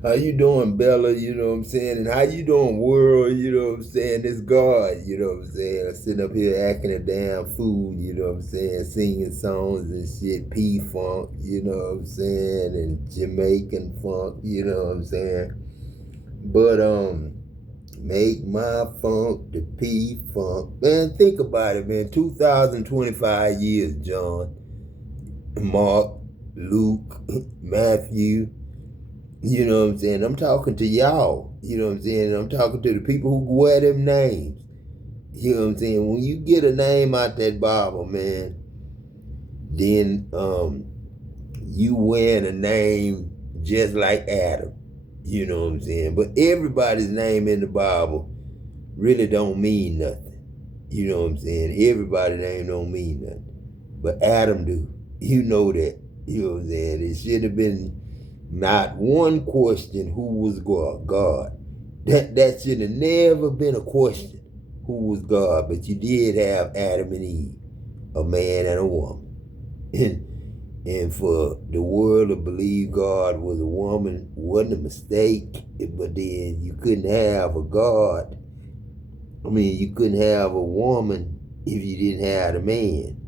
How you doing, Bella? You know what I'm saying? And how you doing, world? You know what I'm saying? This God, you know what I'm saying? I'm sitting up here acting a damn fool, you know what I'm saying? Singing songs and shit, P-Funk, you know what I'm saying? And Jamaican funk, you know what I'm saying? But, make my funk the P-Funk. Man, think about it, man. 2025 years, John, Mark, Luke, Matthew. You know what I'm saying? I'm talking to y'all. You know what I'm saying? I'm talking to the people who wear them names. You know what I'm saying? When you get a name out that Bible, man, then you wearing a name just like Adam. You know what I'm saying? But everybody's name in the Bible really don't mean nothing. You know what I'm saying? Everybody's name don't mean nothing. But Adam do. You know that. You know what I'm saying? It should have been not one question who was God. That should have never been a question who was God. But you did have Adam and Eve, a man and a woman. And for the world to believe God was a woman wasn't a mistake. But then you couldn't have a God. I mean, you couldn't have a woman if you didn't have a man.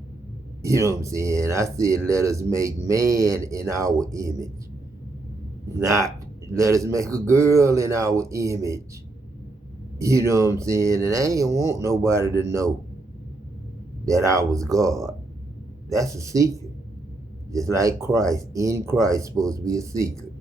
You know what I'm saying? I said, let us make man in our image, not let us make a girl in our image. You know what I'm saying? And I ain't want nobody to know that I was God. That's a secret. Just like Christ. In Christ supposed to be a secret.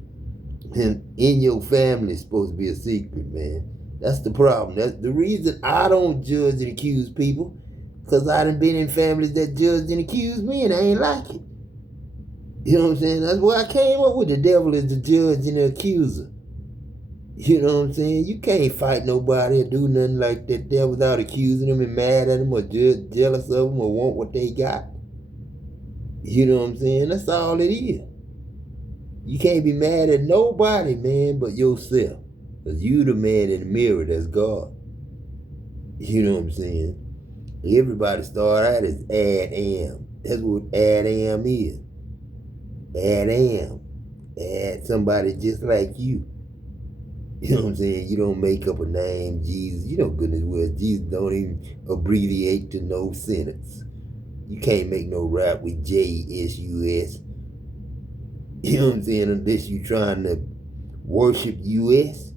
And in your family is supposed to be a secret, man. That's the problem. That's the reason I don't judge and accuse people. Because I done been in families that judged and accused me and I ain't like it. You know what I'm saying? That's why I came up with the devil as the judge and the accuser. You know what I'm saying? You can't fight nobody or do nothing like that there without accusing them and mad at them or jealous of them or want what they got. You know what I'm saying? That's all it is. You can't be mad at nobody, man, but yourself. Because you the man in the mirror that's God. You know what I'm saying? Everybody start out as Adam. That's what Adam is. Adam. Add somebody just like you. You know what I'm saying? You don't make up a name, Jesus. You know goodness well, Jesus don't even abbreviate to no sentence. You can't make no rap with JSUS. You know what I'm saying? Unless you trying to worship US,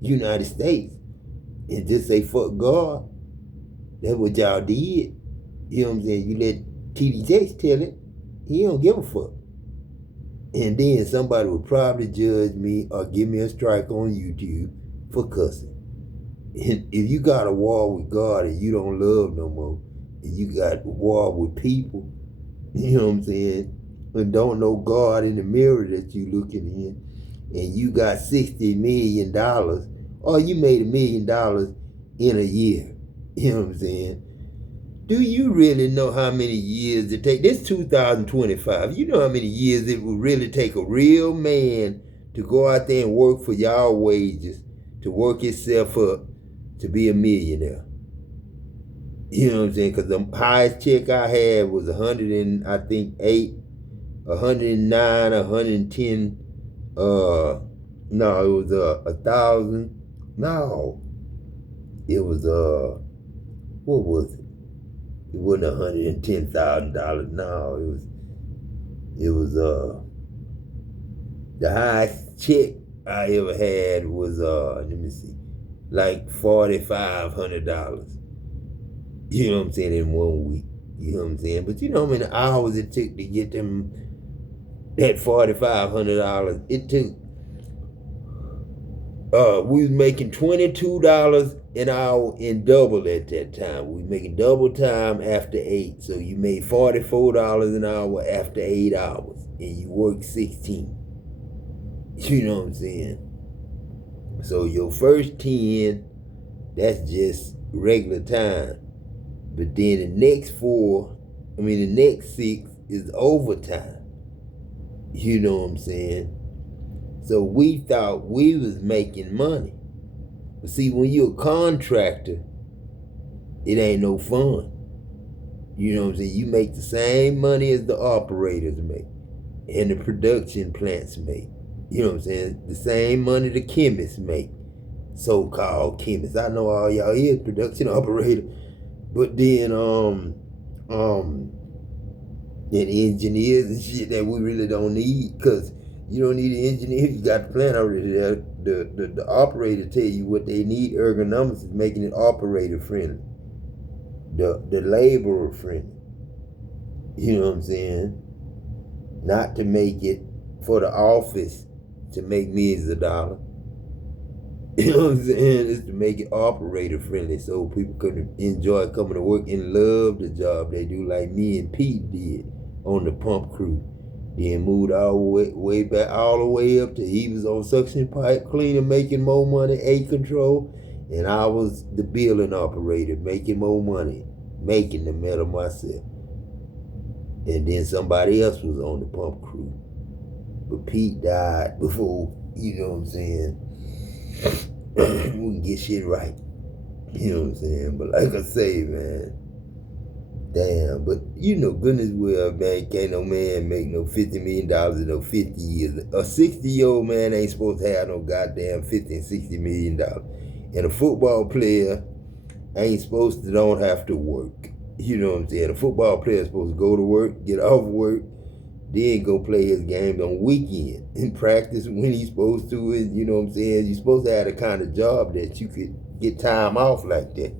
United States, and just say fuck God. That's what y'all did. You know what I'm saying? You let TD Jakes tell it. He don't give a fuck. And then somebody would probably judge me or give me a strike on YouTube for cussing. And if you got a war with God and you don't love no more, and you got a war with people, you know what I'm saying, and don't know God in the mirror that you looking in, and you got $60 million, or you made $1 million in a year, you know what I'm saying? Do you really know how many years it take? This 2025. You know how many years it would really take a real man to go out there and work for y'all wages, to work himself up to be a millionaire. You know what I'm saying? Because the highest check I had was 100 and I think 109, 110. No, it was 1,000. No, it was what was it? It wasn't $110,000. No, it was the highest check I ever had was let me see, like $4,500. You know what I'm saying, in 1 week. You know what I'm saying? But you know how many hours it took to get them that $4,500? It took we was making $22 an hour in double at that time. We was making double time after 8. So you made $44 an hour after 8 hours. And you worked 16. You know what I'm saying? So your first 10, that's just regular time. But then the next the next 6 is overtime. You know what I'm saying? So we thought we was making money. But see, when you're a contractor, it ain't no fun. You know what I'm saying? You make the same money as the operators make and the production plants make. You know what I'm saying? The same money the chemists make. So-called chemists. I know all y'all is production operator. But then and engineers and shit that we really don't need, because you don't need an engineer. You got the plan already there. The operator tell you what they need. Ergonomics is making it operator friendly. The laborer friendly. You know what I'm saying? Not to make it for the office to make millions of dollars. You know what I'm saying? It's to make it operator friendly so people could enjoy coming to work and love the job they do, like me and Pete did on the pump crew. Then moved all the way back, all the way up to he was on suction pipe cleaner, making more money, A control, and I was the billing operator, making more money, making the metal myself. And then somebody else was on the pump crew. But Pete died before, you know what I'm saying, we can get shit right. You know what I'm saying? But like I say, man, damn. But you know, goodness well, man, can't no man make no $50 million in no 50 years. A 60-year-old man ain't supposed to have no goddamn $50 and $60 million. And a football player ain't supposed to don't have to work. You know what I'm saying? A football player is supposed to go to work, get off work, then go play his games on weekend and practice when he's supposed to. And you know what I'm saying? You're supposed to have the kind of job that you could get time off like that.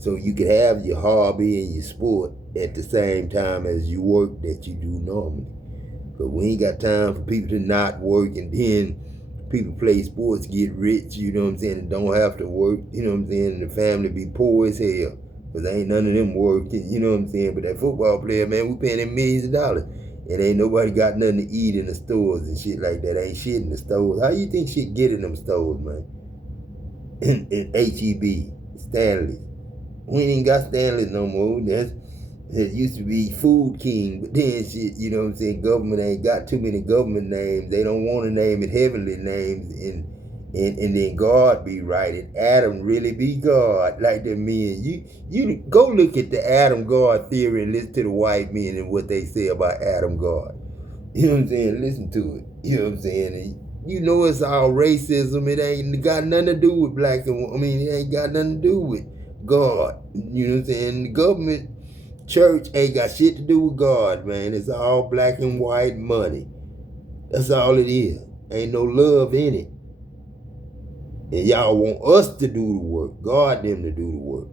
So you could have your hobby and your sport at the same time as you work that you do normally. But we ain't got time for people to not work, and then people play sports, get rich, you know what I'm saying, and don't have to work, you know what I'm saying, and the family be poor as hell. Because ain't none of them working, you know what I'm saying. But that football player, man, we paying him millions of dollars. And ain't nobody got nothing to eat in the stores and shit like that. Ain't shit in the stores. How you think shit get in them stores, man? In HEB, Stanley. We ain't got Stanley no more. It used to be Food King, but then shit, you know what I'm saying, government ain't got too many government names. They don't want to name it heavenly names, and then God be right, and Adam really be God, like the men. You go look at the Adam God theory and listen to the white men and what they say about Adam God. You know what I'm saying? Listen to it. You know what I'm saying? And you know it's all racism. It ain't got nothing to do with black and it ain't got nothing to do with God. You know what I'm saying? The government, church ain't got shit to do with God, man. It's all black and white money. That's all it is. Ain't no love in it. And y'all want us to do the work. God them to do the work.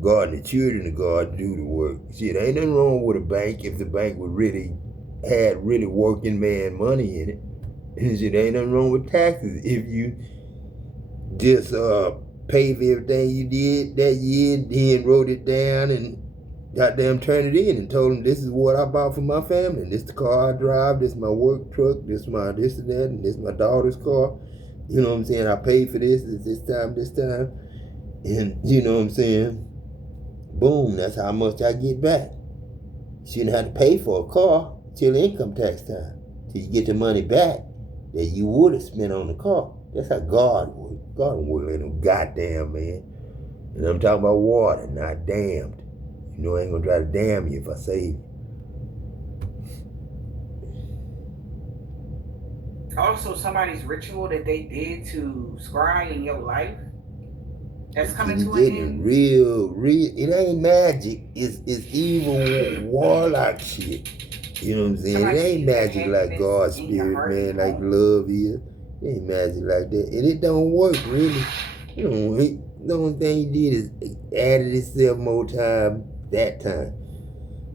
God and the children of God to do the work. Shit, ain't nothing wrong with a bank if the bank would had really working man money in it. And shit, ain't nothing wrong with taxes if you just pay for everything you did that year and then wrote it down and goddamn turned it in and told them this is what I bought for my family. And this the car I drive, this my work truck, this my this and that, and this my daughter's car. You know what I'm saying? I paid for this this time. And you know what I'm saying? Boom, that's how much I get back. You shouldn't have to pay for a car till income tax time. Till you get the money back that you would have spent on the car. That's how God works. God don't work like no goddamn man. And I'm talking about water, not damned. You know I ain't gonna try to damn you if I save you. Also, somebody's ritual that they did to scry in your life that's coming to an end. Real, it ain't magic. It's evil warlock shit. You know what I'm saying? Somebody it ain't magic like God's in your spirit, heart man, and like home. love is. It ain't magic like that. And it don't work, really. You know, the only thing he did is added itself more time that time.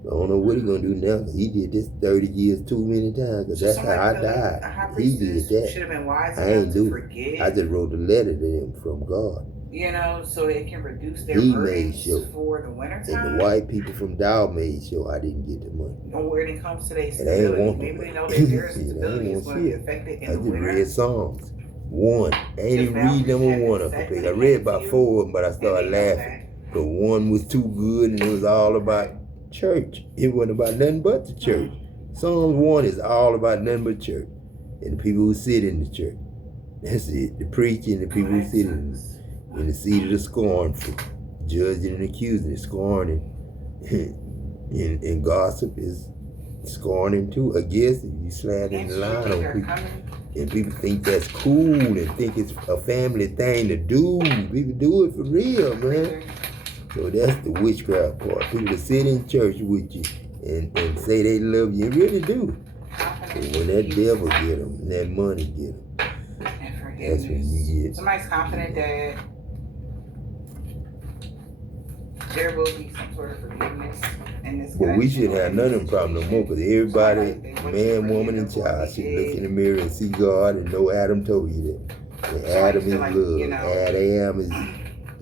I don't know what he gonna do now, because he did this 30 years too many times, because that's how I died. Like He did that. Should have been wise I ain't enough do to it. forget. I just wrote a letter to him from God. You know, so it can reduce their He burdens made sure. for the winter time. And the white people from Dow made sure I didn't get the money. And when it comes to their stability, stability, maybe they know that their stability is going to be affected in the winter. I just read Psalms. One. I ain't even read number one up Peck. I read about 4 of them, but I started laughing. But one was too good, and it was all about church. It wasn't about nothing but the church. Psalms 1 is all about nothing but church and the people who sit in the church. That's it. The preaching, the people who sit in the seat of the scornful, judging and accusing, and scorning, and gossip is scorning too. I guess if you slant in the line on people. And people think that's cool and think it's a family thing to do. People do it for real, man. So that's the witchcraft part. People that sit in church with you and say they love you, and really do. But when that devil get them, and that money get them, that's when you get. Somebody's confident that there will be some sort of forgiveness in this. But we should have none of them problems no more, because everybody, man, woman, and child, should look in the mirror and see God and know Adam told you that. And Adam is love. Adam is.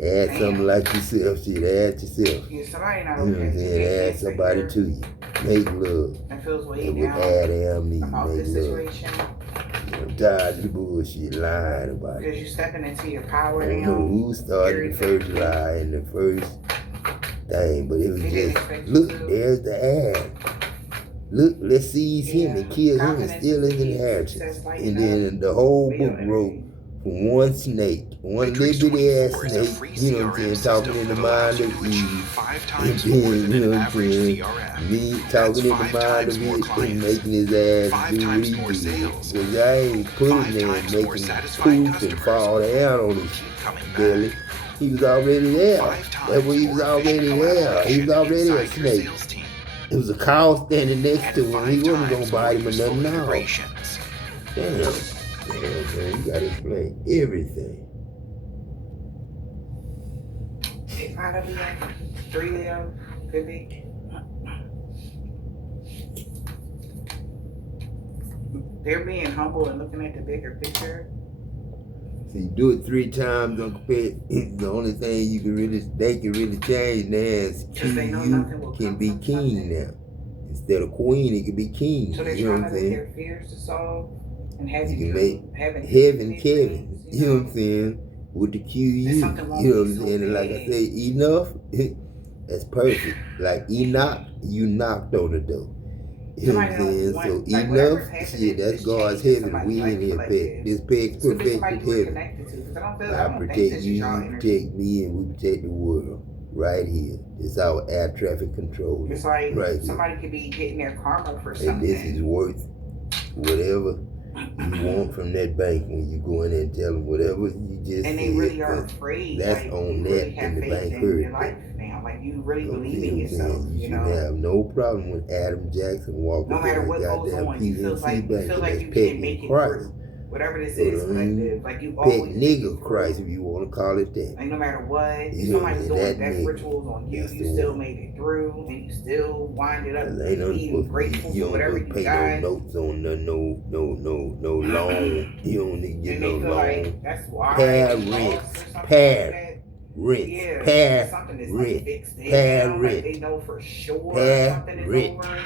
Add something like yourself, shit. Add yourself. Yeah, somebody not you know what I'm saying? Add somebody to you. Make love. That feels way and down. With Adam me, about make this love. situation. I'm tired of the bullshit lying about it. Because you're stepping into your power. I don't know who started the first lie and the first thing, but it was just, look, there's the ad. Look, let's seize him and kill him and steal his inheritance. And then the whole book wrote from one snake, one little bitty ass snake, you know what I'm saying, talking in the mind of Eve. And then, you know what I'm saying, me talking in the mind of it and making his ass do what he did. Because I ain't putting there and making poof and fall down on his belly. He was already there. That's what he was already there. He was already a snake. It was a cow standing next to him. He wasn't going to bite him or nothing now. Damn. Yeah, man, you gotta explain everything. It might be like 3 Leo, could be. They're being humble and looking at the bigger picture. So you do it 3 times, Uncle Peck. The only thing you can really, they can really change now is you can be king now. Instead of queen, it can be king. So they're trying to make their fears to solve. And you can make heaven Kevin, you know what I'm saying, with the QU, you know what I'm saying, and like I say, enough, that's perfect. Like Enoch, you knocked on the door, you know what I'm saying, so enough, shit, that's God's heaven, we in here, Peck, this Peck's perfected heaven. I protect you, you protect me, and we protect the world, right here. It's our air traffic control. It's like right somebody could be getting their karma for something. And this is worth whatever you want from that bank when you go in there and tell them whatever you just and they really are afraid. That's like, on that really in the bank your life now. Like you really believe in yourself. You should have no problem with Adam Jackson walking no matter what goes on. You feel like you can't make it through. Whatever this is, collective. Like you always nigga Christ, if you want to call it that. Like no matter what, somebody's doing death rituals on you, you still made it through, and you still wind it up being grateful for whatever you pay got. No notes on no loan. You don't need to get no loan. Like that's why. Pay rent. They know for sure something is over.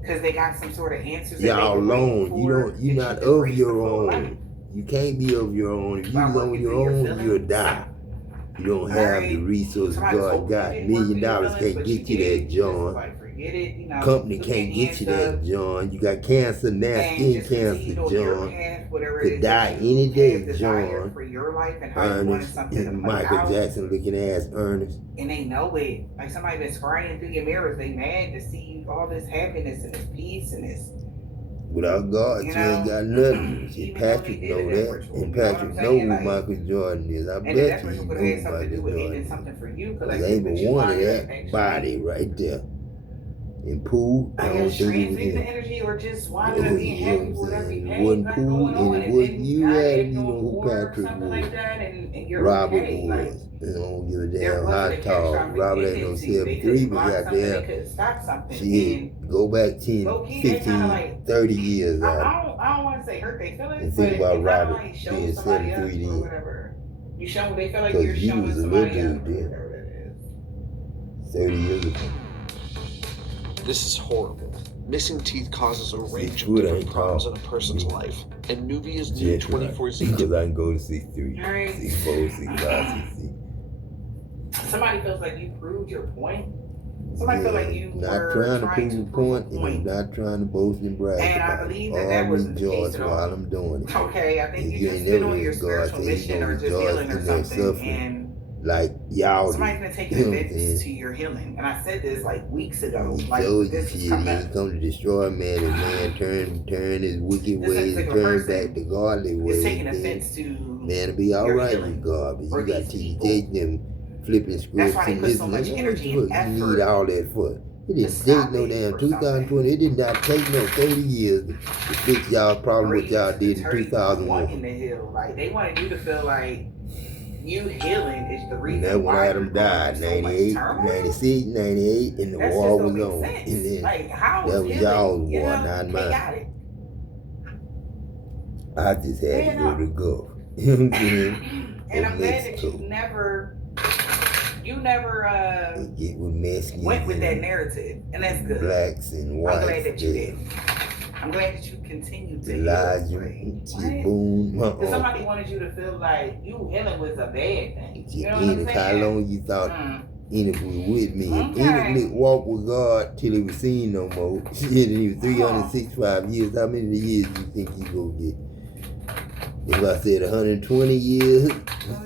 Because they got some sort of answers. Y'all alone. You're not of your own. You can't be of your own. If you on your own, you'll die. You don't have the resources God got. $1 million can't get you that, John. Company can't get you that, John. You got cancer now, skin cancer, John. Could die any day, John. Ernest, Michael Jackson looking ass Ernest. And they know it. Like somebody been scrying through your mirrors. They mad to see all this happiness and this peace and this. Without God, you ain't got nothing. See, Patrick know that, and Patrick know who Michael Jordan is. I bet you he know who Michael Jordan is. Because ain't but one of that body right there. And Pooh, I don't think it was him. Energy or just winding up being happy with whatever pain it wasn't Pooh, and it wasn't you, Adam. You know who Patrick was. Like Robert was. And I don't give a damn how tall. Robert ain't no 7'3", but goddamn, shit, go back 10, 15, 30 years out. I don't want to say hurt their feelings, and think about Robert being 7'3" then. You show they feel like you're showing was a little dude then. 30 years ago. This is horrible. Missing teeth causes a range of different problems in a person's life. And Nubia's new 24Z. Because I can go to C3, C4, C5, C6. Somebody feels like you proved your point. Somebody feels like you not trying to prove a point, and I'm not trying to boast and brag. And I believe that was the case while I'm doing it. Okay, I think you just been on your spiritual mission or just healing or something. And like y'all. Somebody's been taking offense to your healing, and I said this like weeks ago. He like told you this shit. is He coming come to destroy man, and man turn his wicked ways and turn back to godly ways. It's taking offense to man, to be all right with God, but you got TJ them flipping scripts and this and that. You need all that for? It didn't take no damn 2020. It did not take no 30 years to fix y'all problem what y'all did in 2001. Like they wanted you to feel like you healing is the reason. And that's when Adam died, 98, 96, 98, and the war was on. And then like, how that was y'all's war, not mine. I just had to go to the Gulf. You know what I'm saying? And I'm glad that you never get with Mexicans went with that narrative, and that's good. Blacks and whites. I'm glad that you did. I'm glad that you continue to Elijah, Boone. Because somebody wanted you to feel like you healing was a bad thing. You know what I'm saying? How long you thought Enoch was with me? Enoch walked with God till he was seen no more. Shit, and he was 365 years. How many years do you think you gonna get? If I said 120 years,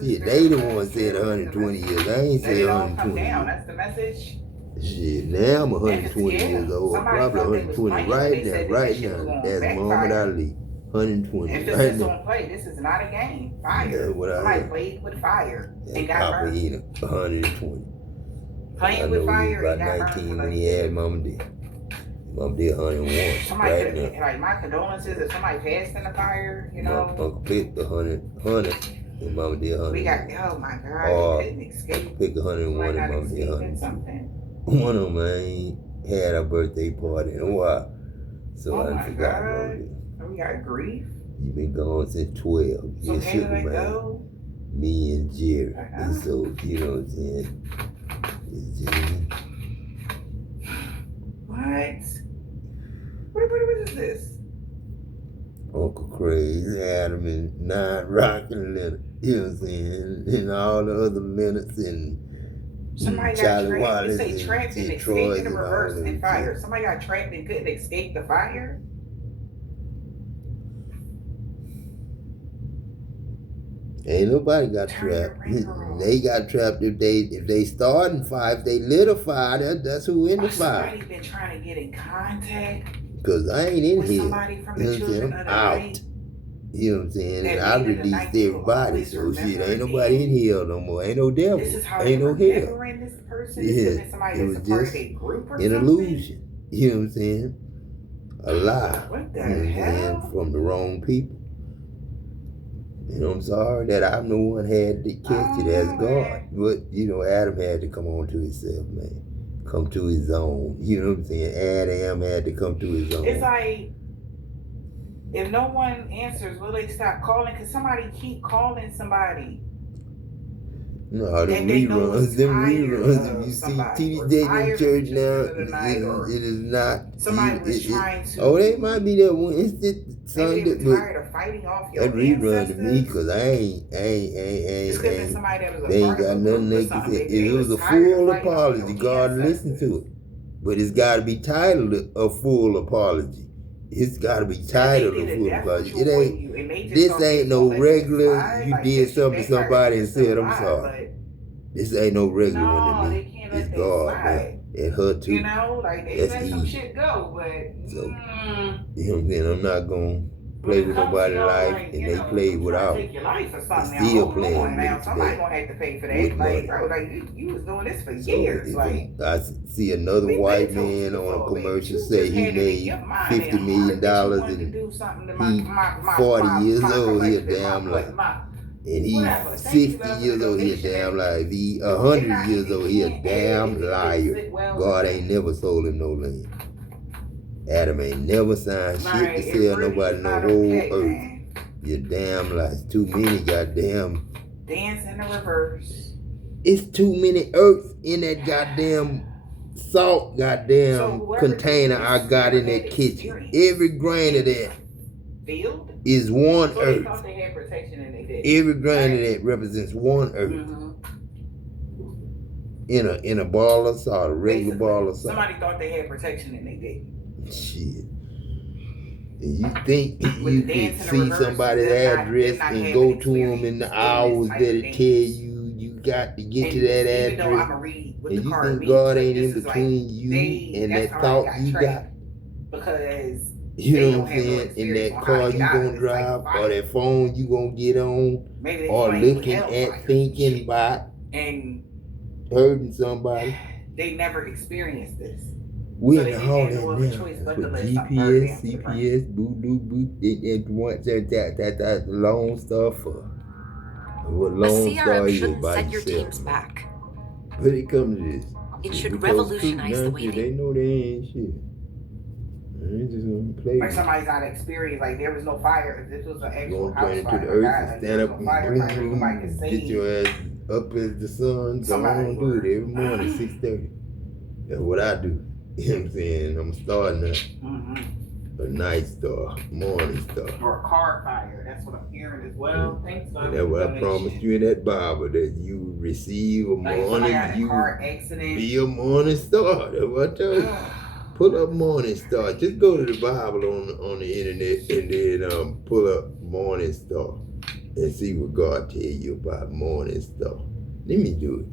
shit, they the ones said 120 years. I ain't say 120 years. That's the message. Shit, now I'm 120 years old. I'm probably 120 right now. That's Muhammad Ali. 120 if this is on play, this is not a game. Fire. Somebody played with fire and got Papa Enoch, 120. Playing with fire and got 19 when he had Mama did. Mama did 101. Somebody could have, like, my condolences if somebody passed in the fire, you know. Uncle Pick 100, and Mama did 100. We got, oh my God, you couldn't escape. Pick 101 and Mama did 100. Something. One of them ain't had a birthday party in a while, so I forgot about it. We got grief. You been gone since 12. So you can go? Me and Jerry. And so, you know what I'm saying? It's Jerry. What is this? Uncle Craig, Adam, and 9 Rock and Leonard. You know what I'm saying? And all the other Leonards and somebody Charlie got trapped. Wallace You say trapped and escaped in the reverse and fire. Somebody got trapped and couldn't escape the fire? Ain't nobody got trapped. They got trapped if they start in fire, if they lit a fire, that's who in the fire. Somebody been trying to get in contact. Cause I ain't in here. Somebody from the children of the out. night. You know what I'm saying? And I released everybody, so shit, ain't nobody in here no more. Ain't no devil. Ain't no hell. Yeah, it was just an illusion. You know what I'm saying? A lie. What the hell? From the wrong people. You know, I'm sorry that I'm the one had to catch it as God. But, you know, Adam had to come on to himself, man. Come to his own. You know what I'm saying? Adam had to come to his own. It's like, if no one answers, will they stop calling? Because somebody keep calling somebody. No, them reruns. If you see TD in church now, it is not. Somebody was trying to. Oh, they might be that one instant Sunday, but tired of fighting off your that rerun to me, because I ain't. They ain't got nothing they can say. If it was a full apology, God listened to it. But it's got to be titled a full apology. It's got to be titled a full apology. It ain't. This ain't no regular. You did something to somebody and said I'm sorry. This ain't no regular one to me. It's God, man. And her too. You know, like they let some shit go, but so, you know what I'm saying? I'm not gonna play with nobody's life, and they play without. They still playing with me somebody gonna have to pay for that. Like, bro, like you was doing this for years. Like, I see another white man on a commercial say he made $50 million and he 40 years old. He a damn lie. And he's 60 years old, he a damn liar. If he 100 years old, he a damn liar. God ain't never sold him no land. Adam ain't never signed shit to sell nobody no whole earth. You damn lies. Too many goddamn. Dance in the reverse. It's too many earths in that goddamn salt goddamn container I got in that kitchen. Every grain of that is one earth. Every grain of that represents one earth. In a ball of salt, a regular ball of salt. Somebody thought they had protection and they didn't. Shit. And you think you can see somebody's address and go to them in the hours that it tell you got to get to And that even though I'm address. gonna read what And the you card think means, God like, ain't in this is between like you and that's that how I thought got you got? trapped because You they know what don't I'm have no saying? In experience that on how car to get you out of gonna this type drive, of or fire. that phone you gonna get on, Maybe they or playing with looking hellfire at, thinking about, and hurting somebody. they never experienced this. We So in they the didn't hall have no that other now. choice That's but to what let something burn GPS, down to the ground. CPS, and what that Lone Star for. What A Lone Star CRM is shouldn't by send your yourself, teams man. back. But it comes to this. It Shit, should we told revolutionize the way they know they ain't shit. They ain't just gonna play Like with somebody's not experienced, like there was no fire. If this was an actual gonna house turn into fire, the earth God, and like stand there was up no and firefighter, boom, nobody could boom, get save your ass up as the sun somebody. gonna do it every morning, 6:30. That's what I do. You know what I'm saying? I'm starting a night star, morning star. Or a car fire. That's what I'm hearing as well. Thanks, And that's what I promised you in that Bible, that you would receive a like morning, you be a morning star. That's what I told you. Pull up morning star. Just go to the Bible on the internet and then pull up morning star and see what God tell you about morning star. Let me do it.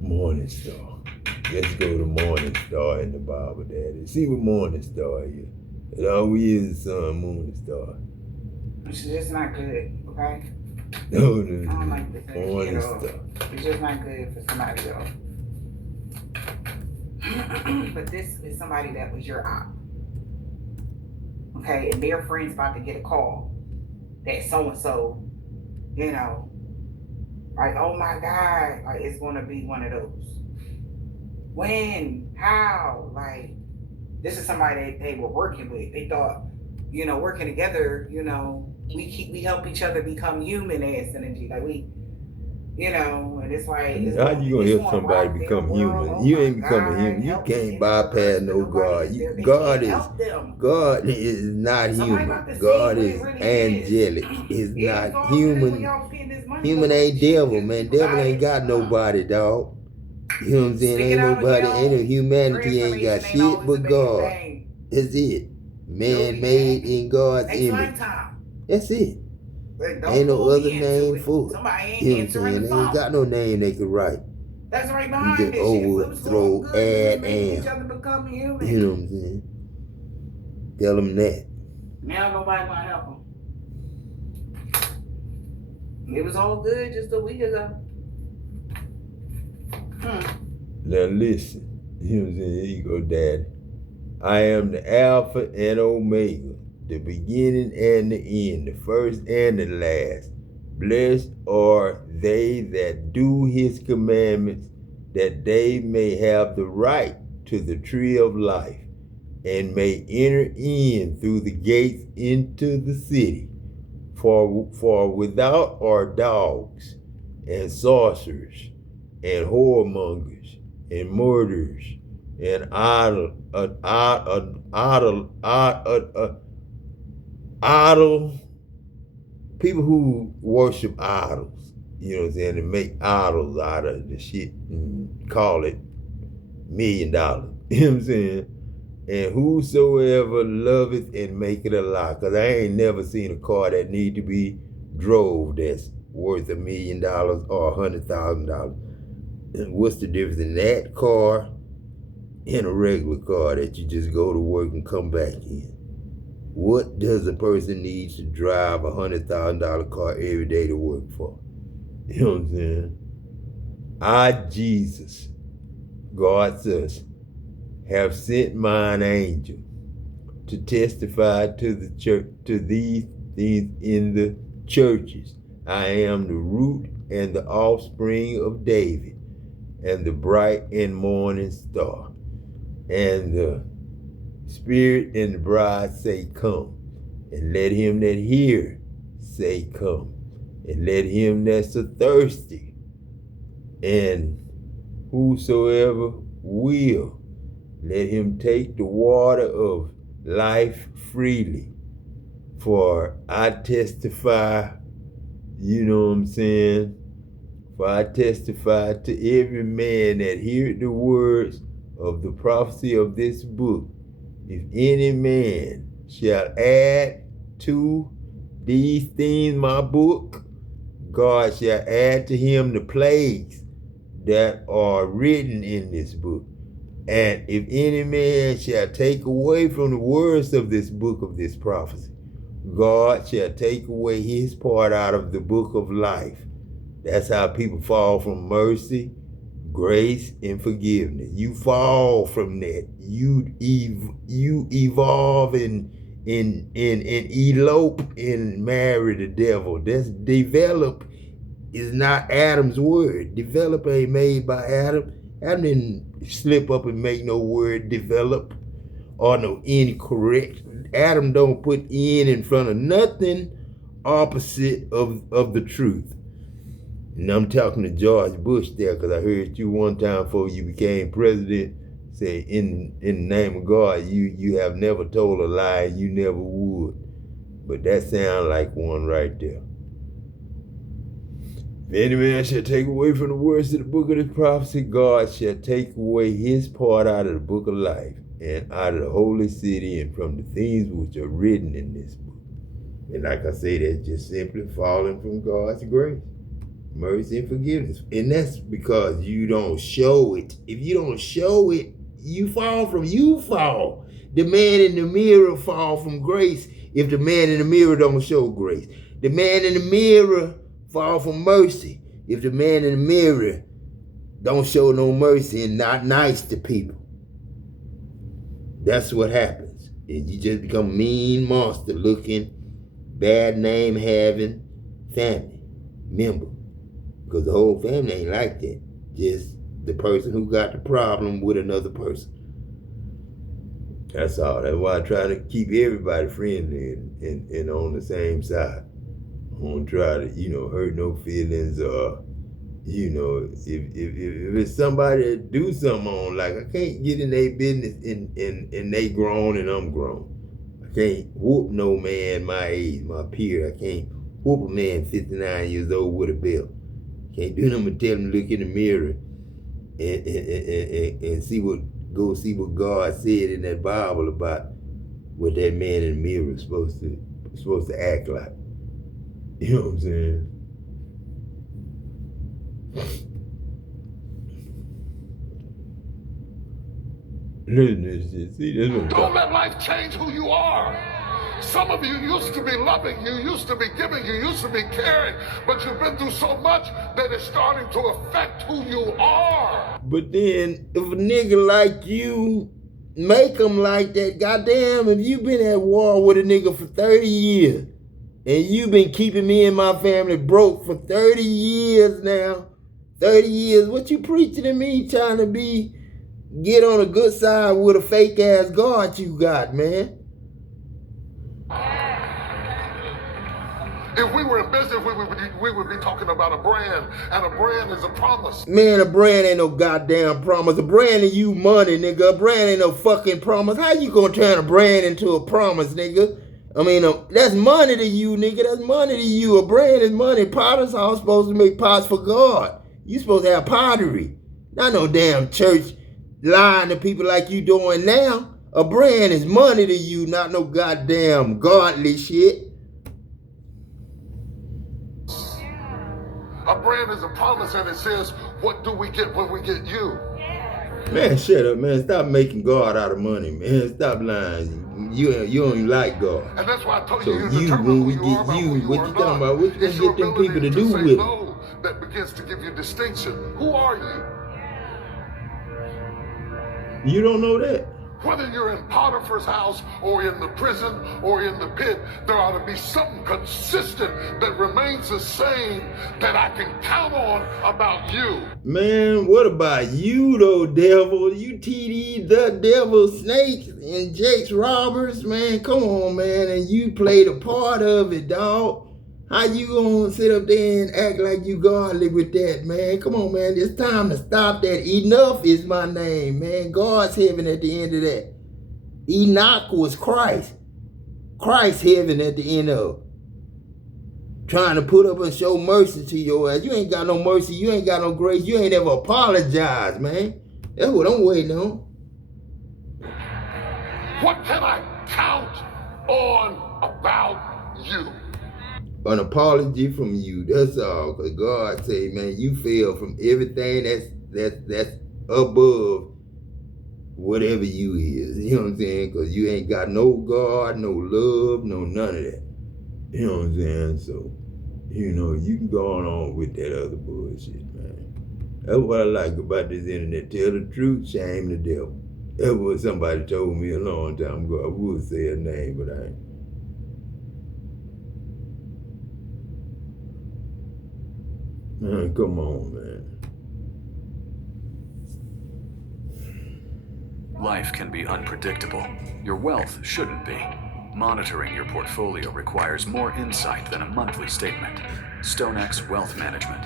Morning star. Let's go to morning star in the Bible, Daddy. See what morning star is. It always is the sun, moon, and star. It's just not good, okay? No, I don't like this morning at all. star. It's just not good for somebody else. But this is somebody that was your op. Okay, and their friend's about to get a call that so-and-so, you know, like, oh my God, like it's gonna be one of those. When? How? Like, this is somebody they were working with. They thought, you know, working together, you know, we help each other become human as energy. Like we, you know, and it's like how you gonna help somebody become human? Oh you ain't God, becoming human. You can't bypass no God. God is not human. God is angelic. Is not human. Human ain't devil, man. Devil ain't got nobody, dog. You know what I'm saying? Ain't nobody, ain't no humanity, ain't got shit but God. That's it. Man made in God's image. That's it. Ain't no other name for it. You know what I'm saying? They ain't got no name they could write. That's right You behind just this overthrow, add, each and. other become human. You know what I'm saying? Tell them that. Now nobody gonna help them. It was all good just a week ago. Now listen. You know what I'm saying? Here you go, Daddy. I am the Alpha and Omega, the beginning and the end, the first and the last. Blessed are they that do his commandments, that they may have the right to the tree of life, and may enter in through the gates into the city. For without are dogs, and sorcerers, and whoremongers, and murderers, and idol people who worship idols. You know what I'm saying? And make idols out of the shit and call it $1 million. You know what I'm saying? And whosoever loveth and make it a lie. Because I ain't never seen a car that need to be drove that's worth $1 million or $100,000. And what's the difference in that car and a regular car that you just go to work and come back in? What does a person need to drive a $100,000 car every day to work for? You know what I'm saying? I, Jesus, God says, have sent mine angel to testify to the church, to these things in the churches. I am the root and the offspring of David, and the bright and morning star. And the Spirit and the bride say, come. And let him that hear say, come. And let him that's thirsty, and whosoever will, let him take the water of life freely. For I testify, you know what I'm saying? For I testify to every man that heareth the words of the prophecy of this book. If any man shall add to these things my book, God shall add to him the plagues that are written in this book. And if any man shall take away from the words of this book of this prophecy, God shall take away his part out of the book of life. That's how people fall from mercy, grace, and forgiveness. You fall from that. You evolve and elope and marry the devil. That's develop is not Adam's word. Develop ain't made by Adam. Adam didn't slip up and make no word develop or no incorrect. Adam don't put in front of nothing opposite of the truth. And I'm talking to George Bush there, because I heard you one time before you became president say, in the name of God, you have never told a lie, you never would. But that sounds like one right there. If any man shall take away from the words of the book of this prophecy, God shall take away his part out of the book of life, and out of the holy city, and from the things which are written in this book. And like I say, that's just simply falling from God's grace, mercy, and forgiveness. And that's because you don't show it. If you don't show it, you fall. The man in the mirror fall from grace if the man in the mirror don't show grace. The man in the mirror fall from mercy if the man in the mirror don't show no mercy and not nice to people. That's what happens. And you just become a mean monster looking, bad name having family member. Because the whole family ain't like that. Just the person who got the problem with another person. That's all. That's why I try to keep everybody friendly and on the same side. I don't try to, hurt no feelings, or, if it's somebody that do something on, like, I can't get in their business and they grown and I'm grown. I can't whoop no man my age, my peer. I can't whoop a man 59 years old with a belt. Can't do nothing but tell him to look in the mirror and see what God said in that Bible about what that man in the mirror is supposed to act like. You know what I'm saying? Listen to this shit. See, this one. Don't let life change who you are. Some of you used to be loving, you used to be giving, you used to be caring, but you've been through so much that it's starting to affect who you are. But then, if a nigga like you make him like that, goddamn, if you been at war with a nigga for 30 years, and you've been keeping me and my family broke for 30 years now, 30 years, what you preaching to me, trying to get on a good side with a fake ass God you got, man? If we were in business, we would be talking about a brand, and a brand is a promise. Man, a brand ain't no goddamn promise. A brand is you money, nigga. A brand ain't no fucking promise. How you gonna turn a brand into a promise, nigga? I mean, that's money to you, nigga. That's money to you. A brand is money. Potters are supposed to make pots for God. You supposed to have pottery. Not no damn church lying to people like you doing now. A brand is money to you, not no goddamn godly shit. A brand is a promise, and it says, what do we get when we get you? Man, shut up, man. Stop making God out of money, man. Stop lying. You don't even like God. And that's why I told so you, when we get you, what you talking about? What you gonna get them people to do with it? No, that begins to give you distinction. Who are you? You don't know that. Whether you're in Potiphar's house or in the prison or in the pit, there ought to be something consistent that remains the same that I can count on about you. Man, what about you though, devil? You TD the devil, Snakes, and Jake's Roberts, man. Come on, man. And you played a part of it, dog. How you gonna sit up there and act like you godly with that, man? Come on, man. It's time to stop that. Enough is my name, man. God's heaven at the end of that. Enoch was Christ. Christ's heaven at the end of it. Trying to put up and show mercy to your ass. You ain't got no mercy. You ain't got no grace. You ain't ever apologized, man. That's what I'm waiting on. What can I count on about you? an apology from you. That's all. Cause God say, man, you fell from everything that's above whatever you is. You know what I'm saying? Cause you ain't got no God, no love, no none of that. You know what I'm saying? So, you know, you can go on with that other bullshit, man. That's what I like about this internet. Tell the truth, shame the devil. That's what somebody told me a long time ago. I would say a name, but I ain't. Man, come on, man. Life can be unpredictable. Your wealth shouldn't be. Monitoring your portfolio requires more insight than a monthly statement. StoneX Wealth Management.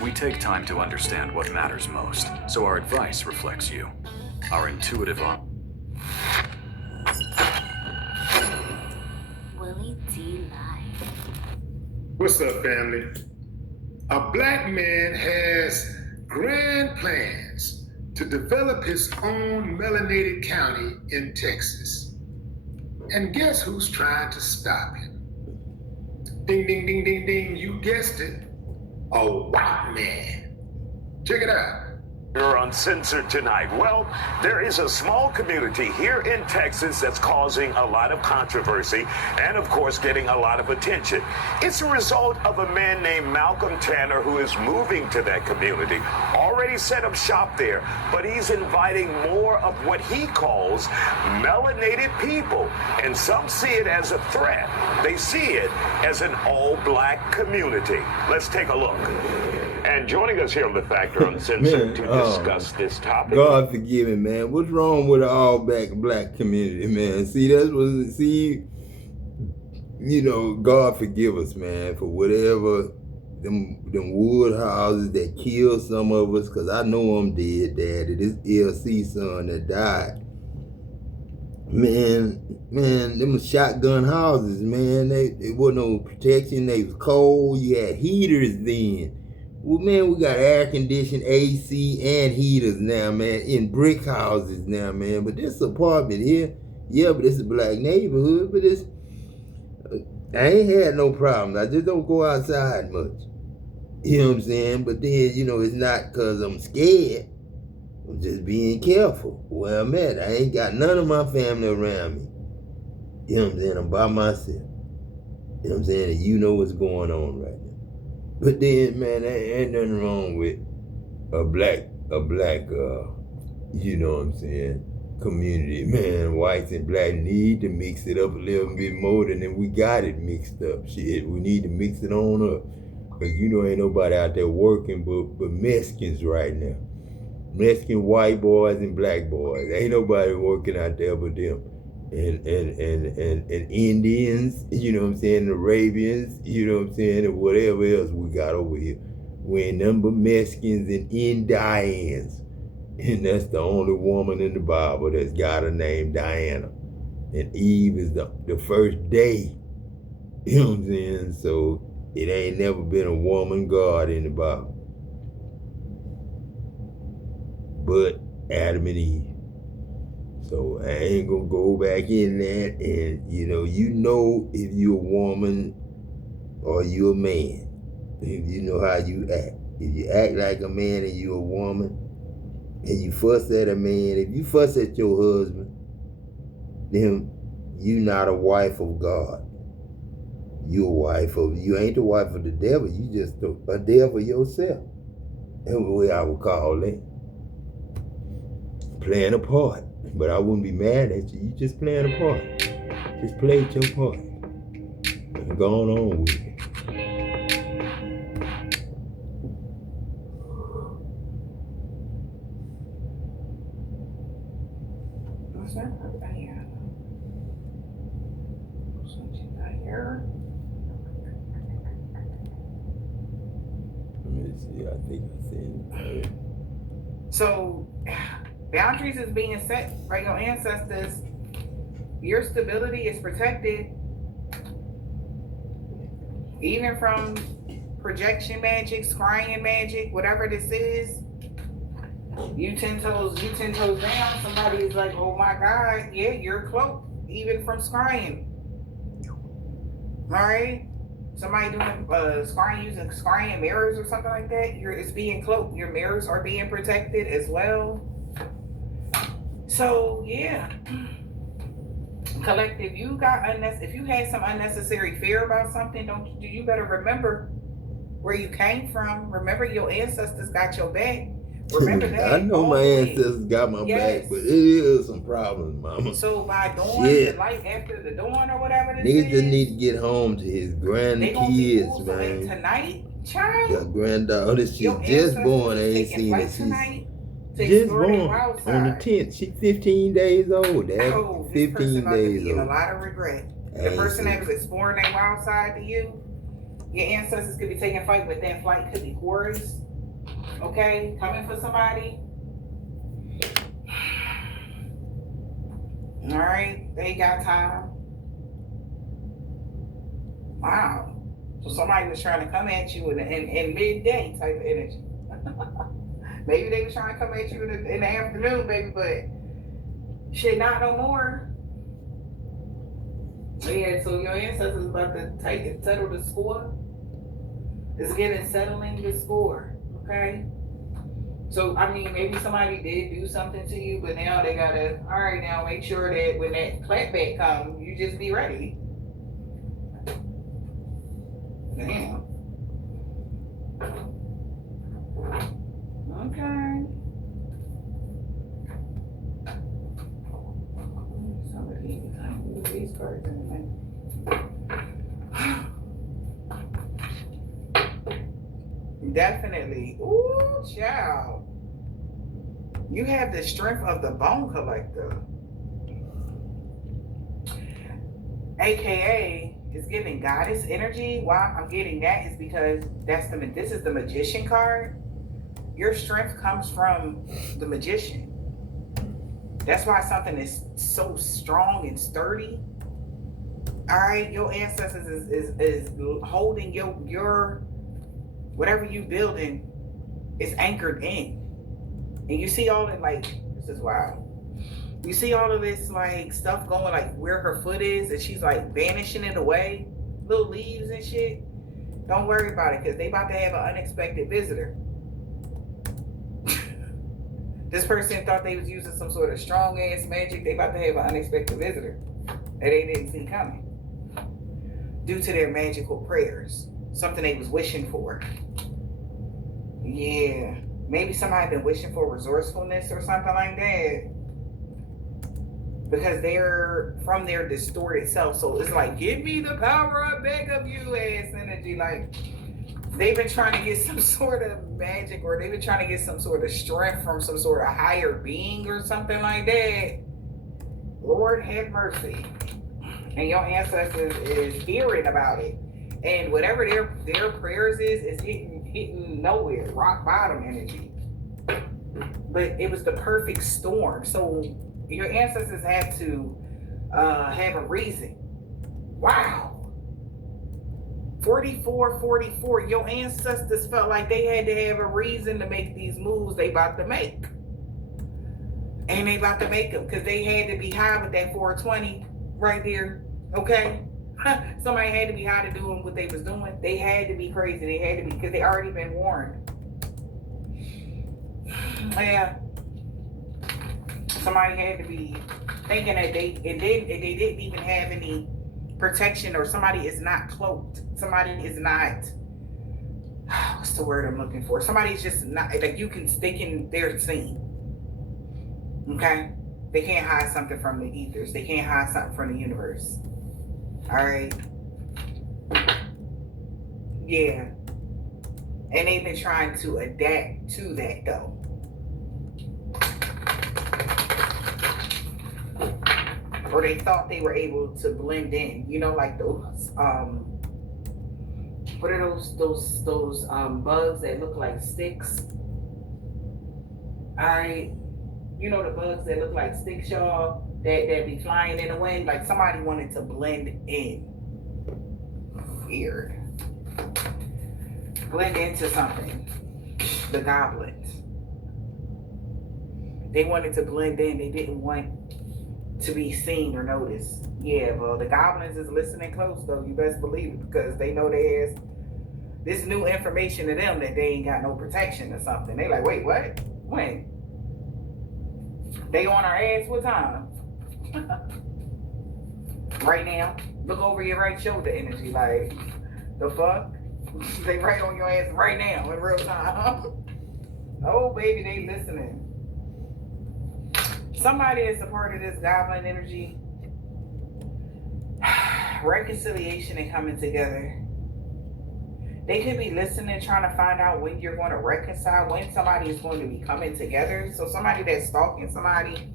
We take time to understand what matters most, so our advice reflects you. Our intuitive Willie D. Live. What's up, family? A black man has grand plans to develop his own melanated county in Texas. And guess who's trying to stop him? Ding, ding, ding, ding, ding, you guessed it, a white man. Check it out. You're uncensored tonight. Well, there is a small community here in Texas that's causing a lot of controversy and, of course, getting a lot of attention. It's a result of a man named Malcolm Tanner who is moving to that community, already set up shop there, but he's inviting more of what he calls melanated people. And some see it as a threat. They see it as an all-black community. Let's take a look. And joining us here on The Factor Uncensored to discuss this topic. God forgive me, man. What's wrong with the all-black community, man? See, you know, God forgive us, man, for whatever them wood houses that killed some of us, because I know I'm dead, Daddy. This LC son that died. Man, them shotgun houses, man. They wasn't no protection. They was cold. You had heaters then. Well, man, we got air-conditioned AC and heaters now, man, in brick houses now, man. But this apartment here, yeah, but it's a black neighborhood, but I ain't had no problems. I just don't go outside much. You know what I'm saying? But then, you know, it's not because I'm scared. I'm just being careful where I'm at. I ain't got none of my family around me. You know what I'm saying? I'm by myself. You know what I'm saying? And you know what's going on right now. But then, man, there ain't nothing wrong with a black, you know what I'm saying, community. Man, whites and black need to mix it up a little bit more than we got it mixed up. Shit, we need to mix it on up. Because, you know, ain't nobody out there working but Mexicans right now. Mexican white boys and black boys. Ain't nobody working out there but them. And Indians, you know what I'm saying, Arabians, you know what I'm saying, and whatever else we got over here. We ain't nothing but Mexicans and Indians. And that's the only woman in the Bible that's got a name, Diana. And Eve is the first day. You know what I'm saying? So it ain't never been a woman God in the Bible. But Adam and Eve. So I ain't gonna go back in that, and you know if you're a woman or you're a man. If you know how you act. If you act like a man and you're a woman, and you fuss at a man, if you fuss at your husband, then you not a wife of God. You ain't the wife of the devil, you just a devil yourself. That's the way I would call that. Playing a part. But I wouldn't be mad at you. You just playing a part. Just play your part. And go on with it. What's that? Let me see. I think I seen it. So, boundaries is being set by your ancestors. Your stability is protected, even from projection magic, scrying magic, whatever this is. You 10 toes down. Somebody is like, oh my God, yeah, you're cloaked, even from scrying. All right. somebody doing scrying, using scrying mirrors or something like that, it's being cloaked. Your mirrors are being protected as well. So yeah, collective, if you had some unnecessary fear about something, you better remember where you came from. Remember your ancestors got your back. Remember that. I know my ancestors got my back, but it is some problems, mama. So by dawn, the light after the dawn or whatever this niggas is, just need to get home to his grandkids, man. Tonight, child. Your granddaughter, she's just born. I ain't seen her. She's just born on the 10th. She's 15 days old. Dad. 15 days old. A lot of regret. The person that was exploring their wild side to you, your ancestors could be taking flight, but that flight could be Horus. Okay, coming for somebody. All right, they got time. Wow. So somebody was trying to come at you in midday type of energy. Maybe they was trying to come at you in the afternoon, baby, but shit, not no more. Yeah, so your ancestors about to settle the score. It's settling the score, okay? So, I mean, maybe somebody did do something to you, but now they gotta, all right, now make sure that when that clapback comes, you just be ready. Damn. Okay. Somebody use these cards anyway. Definitely. Ooh, child. You have the strength of the bone collector. AKA is giving goddess energy. Why I'm getting that is because this is the magician card. Your strength comes from the magician. That's why something is so strong and sturdy. All right, your ancestors is holding your whatever you building is anchored in. And you see all that, this is wild. You see all of this stuff going where her foot is, and she's vanishing it away, little leaves and shit. Don't worry about it, because they about to have an unexpected visitor. This person thought they was using some sort of strong ass magic. They about to have an unexpected visitor that they didn't see coming due to their magical prayers, something they was wishing for. Yeah, maybe somebody been wishing for resourcefulness or something like that, because they're from their distorted self. So it's give me the power of back of you ass energy. They've been trying to get some sort of magic, or they've been trying to get some sort of strength from some sort of higher being or something like that. Lord have mercy. And your ancestors is hearing about it. And whatever their prayers is hitting nowhere, rock bottom energy. But it was the perfect storm. So your ancestors had to have a reason. Wow. 44, your ancestors felt like they had to have a reason to make these moves they about to make. And they about to make them because they had to be high with that 420 right there. Okay? Somebody had to be high to do what they was doing. They had to be crazy. They had to be, because they already been warned. Yeah. Somebody had to be thinking that they didn't even have any protection, or somebody is not cloaked. Somebody is not, what's the word I'm looking for? Somebody's just not, they're seen. Okay? They can't hide something from the ethers. They can't hide something from the universe. All right? Yeah. And they've been trying to adapt to that, though. Or they thought they were able to blend in. You know, like those, what are those bugs that look like sticks? All right? You know the bugs that look like sticks, y'all, that be flying in the wind? Like somebody wanted to blend in. Weird. Blend into something. The goblins. They wanted to blend in. They didn't want to be seen or noticed. Yeah, well, the goblins is listening close though. You best believe it, because they know there's this new information to them that they ain't got no protection or something. They like, wait, what? When? They on our ass? What time? Right now. Look over your right shoulder energy. Like, the fuck? They right on your ass right now in real time. Oh, baby, they listening. Somebody that's a part of this goblin energy. Reconciliation and coming together. They could be listening, trying to find out when you're going to reconcile, when somebody is going to be coming together. So somebody that's stalking somebody,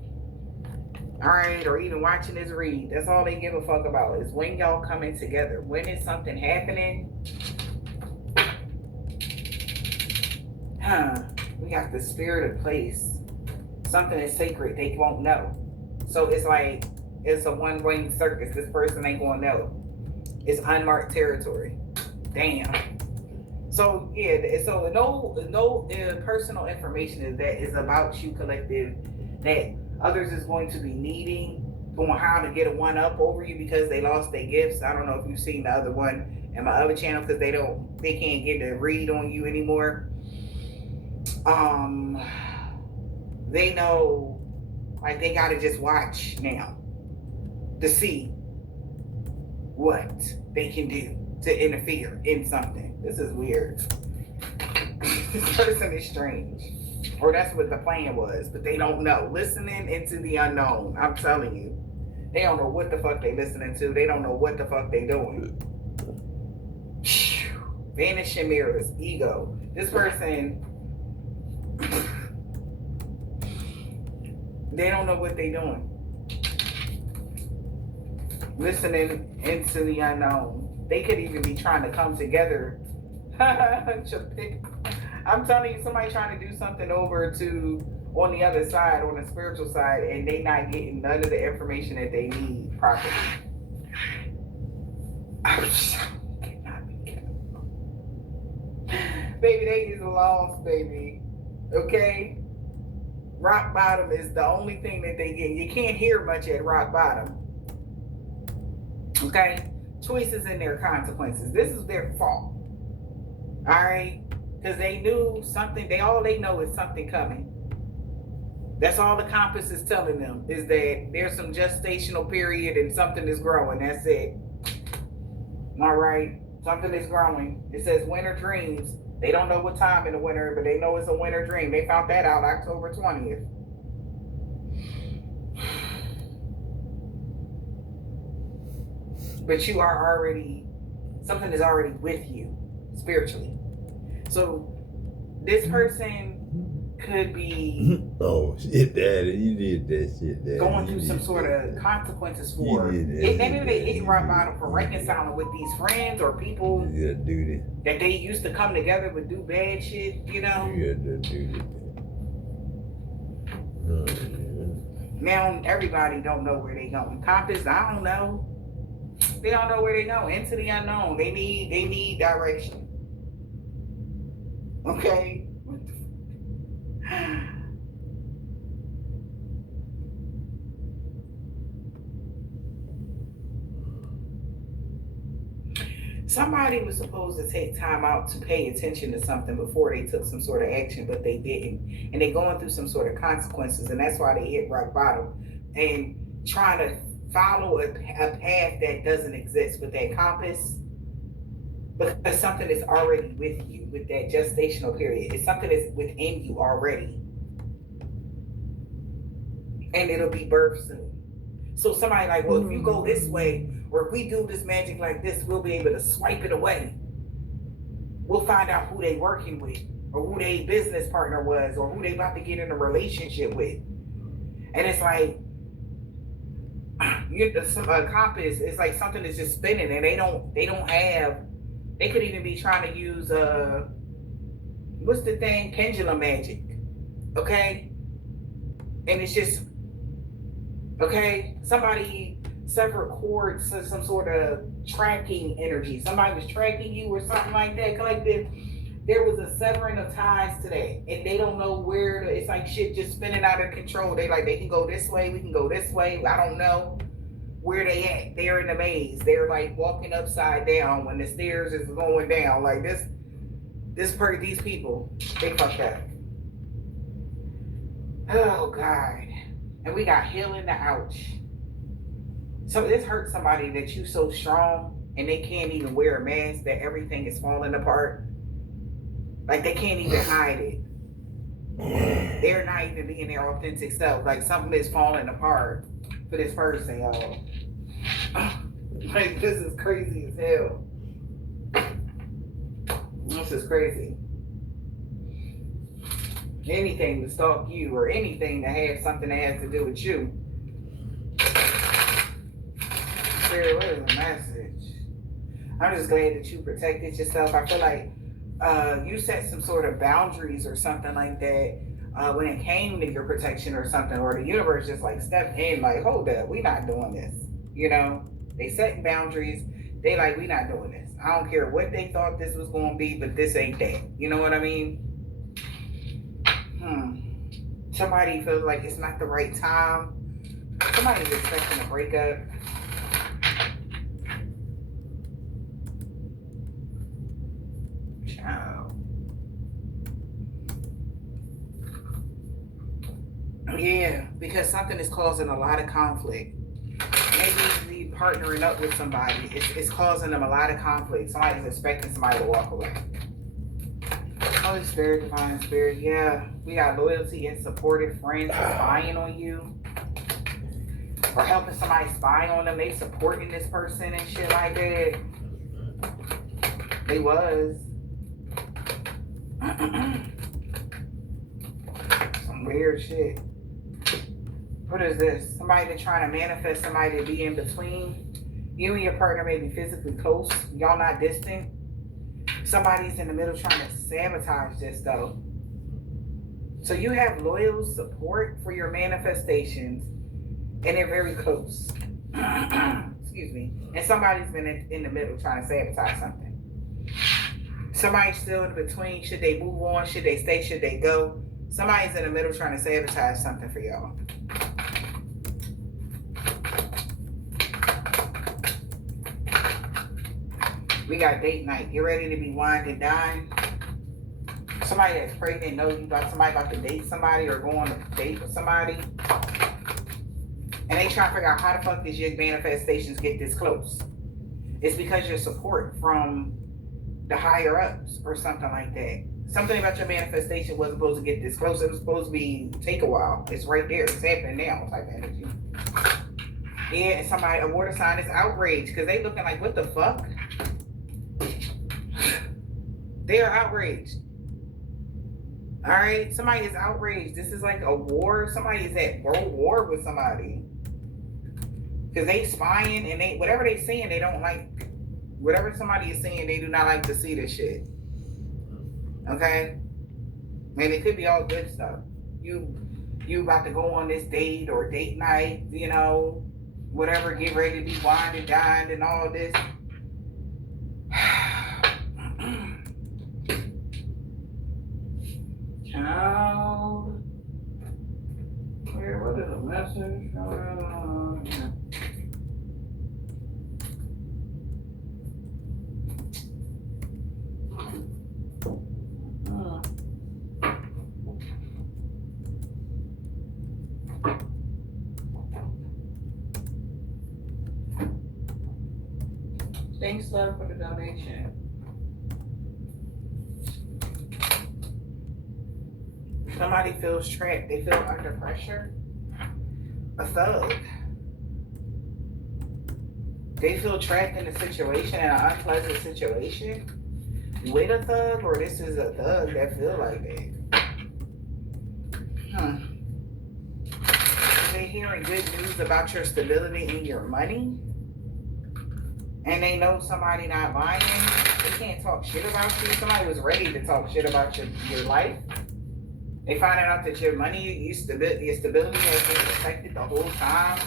all right, or even watching this read, that's all they give a fuck about is when y'all coming together. When is something happening? We got the spirit of place. Something is sacred, they won't know. So it's like, it's a one-way circus. This person ain't gonna know. It's unmarked territory. Damn. So yeah, so no personal information that is about you, collective, that others is going to be needing on how to get a one up over you because they lost their gifts. I don't know if you've seen the other one in my other channel, because they can't get a read on you anymore. They know, like, they gotta just watch now to see what they can do to interfere in something. This is weird. This person is strange. Or that's what the plan was, but they don't know. Listening into the unknown. I'm telling you. They don't know what the fuck they listening to. They don't know what the fuck they doing. Vanishing mirrors, ego. This person, they don't know what they doing. Listening into the unknown. They could even be trying to come together. I'm telling you, somebody trying to do something over to on the other side, on the spiritual side, and they not getting none of the information that they need properly. Baby, they is lost, baby. Okay? Rock bottom is the only thing that they get. You can't hear much at rock bottom. Okay? Choices and their consequences. This is their fault. Alright? Because they knew something, all they know is something coming. That's all the compass is telling them, is that there's some gestational period and something is growing. That's it. Alright? Something is growing. It says winter dreams. They don't know what time in the winter, but they know it's a winter dream. They found that out October 20th. But you are already, something is already with you spiritually. So this person could be shit, Daddy, you did that shit, Daddy. Going through some sort of consequences for it. Maybe they hit rock bottom for reconciling with these friends or people that they used to come together but do bad shit, you know. Now everybody don't know where they going. Compass, I don't know. They don't know where they go. Into the unknown. They need direction. Okay. Somebody was supposed to take time out to pay attention to something before they took some sort of action, but they didn't. And they're going through some sort of consequences, and that's why they hit rock bottom. And trying to follow a path that doesn't exist with that compass, because something is already with you with that gestational period. It's something that's within you already, and it'll be birthed soon. So somebody like, well, if you go this way, or if we do this magic like this, we'll be able to swipe it away. We'll find out who they working with, or who their business partner was, or who they about to get in a relationship with. And it's like, some compass, it's like something that's just spinning, and they don't have. They could even be trying to use what's the thing? Pendulum magic. Okay? And it's just okay, somebody severed cords to some sort of tracking energy. Somebody was tracking you or something like that. Collective. There was a severing of ties today, and they don't know where it's like shit just spinning out of control. They can go this way, we can go this way. I don't know where they at. They're in the maze. They're like walking upside down when the stairs is going down. Like these people, they fucked up. Oh God. And we got healing the ouch. So this hurts somebody that you so strong and they can't even wear a mask, that everything is falling apart. Like they can't even hide it. They're not even being their authentic self. Like something is falling apart for this person, y'all. Like this is crazy as hell. This is crazy. Anything to stalk you or anything to have something that has to do with you. Sarah, what is the message? I'm just glad that you protected yourself. I feel like you set some sort of boundaries or something like that when it came to your protection or something, or the universe just like stepped in like, hold up, we not doing this. You know, they setting boundaries. They like, we not doing this. I don't care what they thought this was going to be, but this ain't that. You know what I mean? Somebody feels like it's not the right time. Somebody's expecting a breakup. Child. Yeah, because something is causing a lot of conflict. Maybe you partnering up with somebody, it's causing them a lot of conflict. Somebody's expecting somebody to walk away. Holy Spirit, Divine Spirit, yeah. We got loyalty and supportive friends spying on you. Or helping somebody spy on them. They supporting this person and shit like that. They was. Some weird shit. What is this? Somebody that's trying to manifest somebody to be in between. You and your partner may be physically close. Y'all not distant. Somebody's in the middle trying to sabotage this though. So you have loyal support for your manifestations and they're very close. Excuse me. And somebody's been in the middle trying to sabotage something. Somebody's still in between. Should they move on? Should they stay? Should they go? Somebody's in the middle trying to sabotage something for y'all. We got date night. Get ready to be wined and dined. Somebody that's pregnant knows you got somebody about to date somebody or go on a date with somebody. And they trying to figure out how the fuck did your manifestations get this close? It's because your support from the higher ups or something like that. Something about your manifestation wasn't supposed to get this close. It was supposed to be take a while. It's right there. It's happening now type of energy. Yeah, and somebody, a water sign is outraged because they looking like, what the fuck? They are outraged. All right, somebody is outraged. This is like a war. Somebody is at world war with somebody. Because they spying and they whatever they saying, they don't like. Whatever somebody is saying, they do not like to see this shit. Okay? And it could be all good stuff. You about to go on this date or date night, you know, whatever, get ready to be wined and dined and all this. Child. Where, what is the message? Thanks, love, for the donation. Somebody feels trapped. They feel under pressure. A thug. They feel trapped in a situation, in an unpleasant situation with a thug, or this is a thug that feel like that. They hearing good news about your stability and your money, and they know somebody not lying. They can't talk shit about you. Somebody was ready to talk shit about your life. They finding out that your money, your stability has been affected the whole time.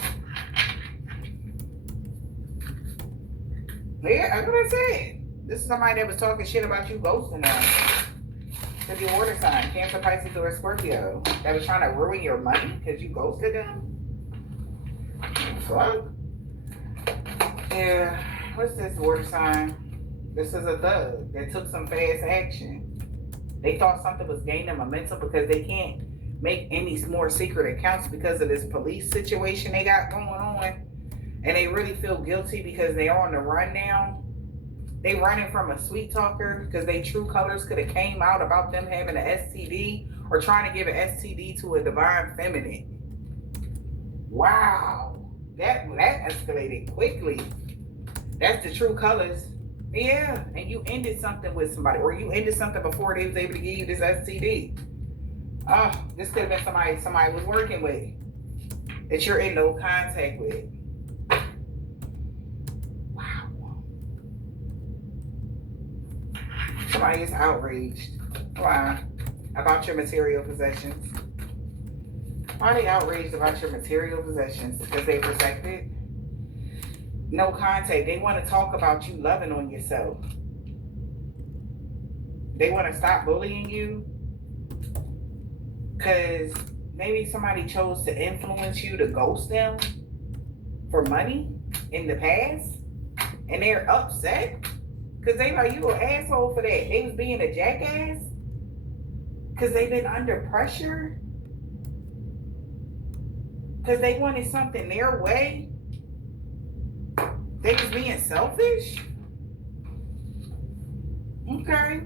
Yeah, that's what I said. This is somebody that was talking shit about you ghosting them. Could be a water sign, Cancer, Pisces, or Scorpio. That was trying to ruin your money because you ghosted them. Fuck. Yeah, what's this water sign? This is a thug that took some fast action. They thought something was gaining momentum because they can't make any more secret accounts because of this police situation they got going on. And they really feel guilty because they are on the run now. They running from a sweet talker because they true colors could have came out about them having an STD or trying to give an STD to a divine feminine. Wow, that escalated quickly. That's the true colors. Yeah, and you ended something with somebody, or you ended something before they was able to give you this STD. This could have been somebody was working with that you're in no contact with. Wow. Somebody is outraged. Why? About your material possessions. Why are they outraged about your material possessions? Because they protected? No contact. They want to talk about you loving on yourself. They want to stop bullying you because maybe somebody chose to influence you to ghost them for money in the past, and they're upset because they like you an asshole for that. They was being a jackass because they've been under pressure because they wanted something their way. They was being selfish? Okay.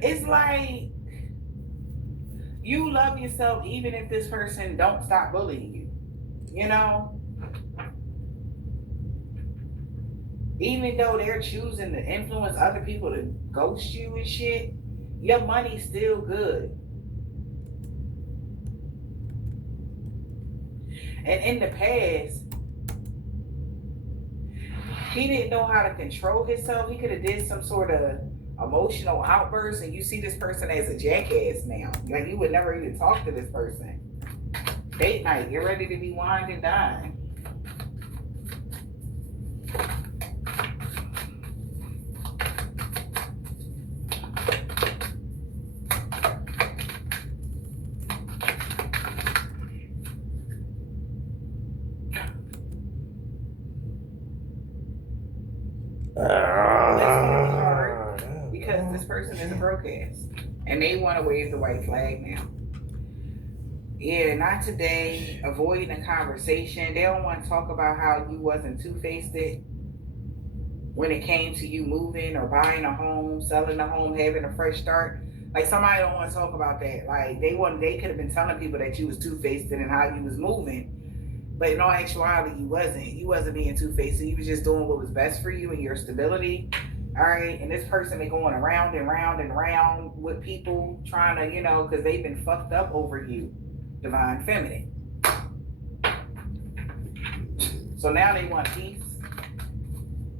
It's like you love yourself even if this person don't stop bullying you. You know? Even though they're choosing to influence other people to ghost you and shit, your money's still good. And in the past, he didn't know how to control himself. He could have did some sort of emotional outburst, and you see this person as a jackass now. Like you would never even talk to this person. Date night, get ready to be wined and dined. Because this person is a broke ass and they want to wave the white flag now. Yeah, not today. Avoiding a conversation. They don't want to talk about how you wasn't two-faced when it came to you moving or buying a home, selling a home, having a fresh start. Like somebody don't want to talk about that. Like they could have been telling people that you was two-faced and how you was moving. But in all actuality, you wasn't. You wasn't being two-faced. You was just doing what was best for you and your stability. All right. And this person been going around and round and round with people trying to, because they've been fucked up over you, divine feminine. So now they want peace.